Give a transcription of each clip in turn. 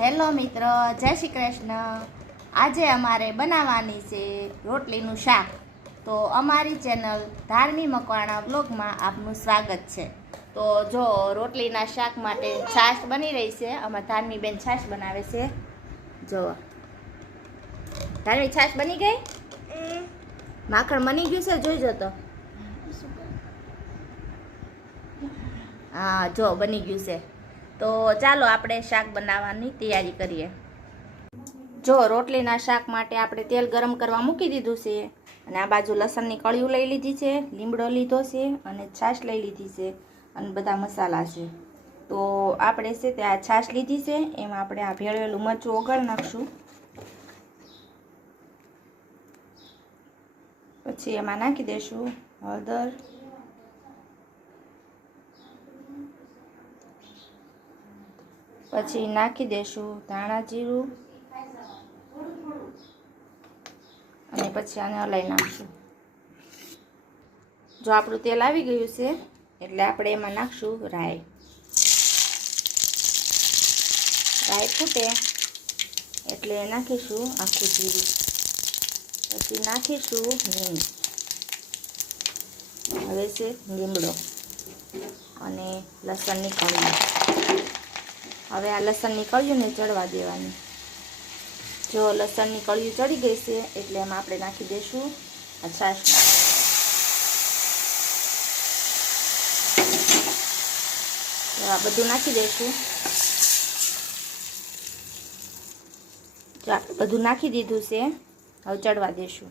Hello મિત્રો, જય શ્રી કૃષ્ણ. આજે અમારે બનાવવાની છે રોટલીનું શાક. તો અમારી ચેનલ ધાર્મી મકવાણા બ્લોગમાં આપનું સ્વાગત છે. તો જો રોટલીના શાક માટે છાશ બની રહી છે. અમારા ધાર્મી બેન છાશ બનાવે છે. જો ધાર્મી છાશ બની ગઈ. માખણ બની ગયું છે, જોઈજો તો. હા જો બની ગયું છે. તો ચાલો આપણે શાક બનાવવાની તૈયારી કરીએ. જો રોટલીના શાક માટે આપણે તેલ ગરમ કરવા મૂકી દીધું છે અને આ બાજુ લસણની કળીઓ લઈ લીધી છે, લીમડો લીધો છે અને છાશ લઈ લીધી છે અને બધા મસાલા છે. તો આપણે છે તે આ છાશ લીધી છે, એમાં આપણે આ ભેળવેલું મરચું ઓગાળી નાખશું. પછી એમાં નાખી દઈશું હળદર, પછી નાખી દઈશું ધાણા જીરું અને પછી આને હલાવી નાખશું. જો આપણું તેલ આવી ગયું છે એટલે આપણે એમાં નાખશું રાઈ. રાઈ ફૂટે એટલે નાખીશું આખું જીરું, પછી નાખીશું હિંગ, હવે છે લીમડો અને લસણની કળીઓ. હવે આ લસણની કળીઓને ચડવા દેવાની. જો લસણની કળીઓ ચડી ગઈ છે એટલે એમાં આપણે નાખી દઈશું આ છાશ. આ બધું નાખી દઈશું. જો આપણે બધું નાખી દીધું છે, હવે ચડવા દઈશું.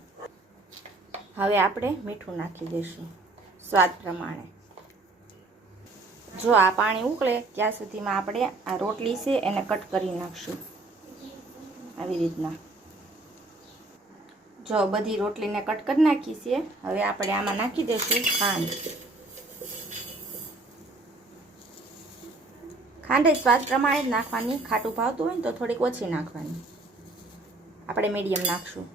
હવે આપણે મીઠું નાખી દઈશું સ્વાદ પ્રમાણે. જો આ પાણી ઉકળે ત્યાં સુધીમાં આપણે આ રોટલી છે એને કટ કરી નાખશું આવી રીતના. જો બધી રોટલીને કટ કરી નાખી છે. હવે આપણે આમાં નાખી દઈશું ખાંડ. ખાંડ સ્વાદ પ્રમાણે જ નાખવાની. ખાટું ભાવતું હોય ને તો થોડીક ઓછી નાખવાની. આપણે મીડિયમ નાખશું.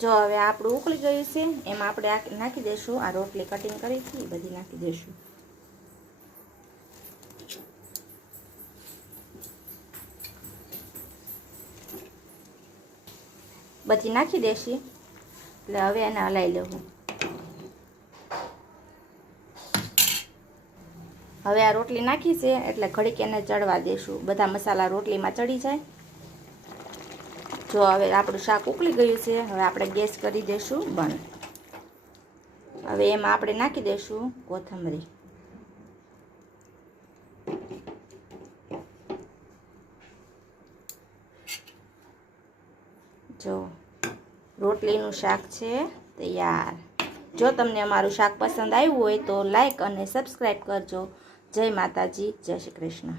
જો હવે આપણું ઉકળી ગયું છે, એમાં આપણે નાખી દઈશું આ રોટલી કટિંગ કરી છે એ બધી નાખી દઈશું. બધી નાખી દેશી એટલે હવે એને હલાવી લેવું. હવે આ રોટલી નાખી છે એટલે ઘડીક એને ચડવા દેશું. બધા મસાલા રોટલીમાં ચડી જાય. જો હવે આપણું શાક ઉકળી ગયું છે. હવે આપણે ગેસ કરી દઈશું બંધ. હવે એમાં આપણે નાખી દઈશું કોથમરી. જો રોટલીનું શાક છે તૈયાર. જો તમને અમારું શાક પસંદ આવ્યું હોય તો લાઈક અને સબસ્ક્રાઈબ કરજો. જય માતાજી, જય શ્રી કૃષ્ણ.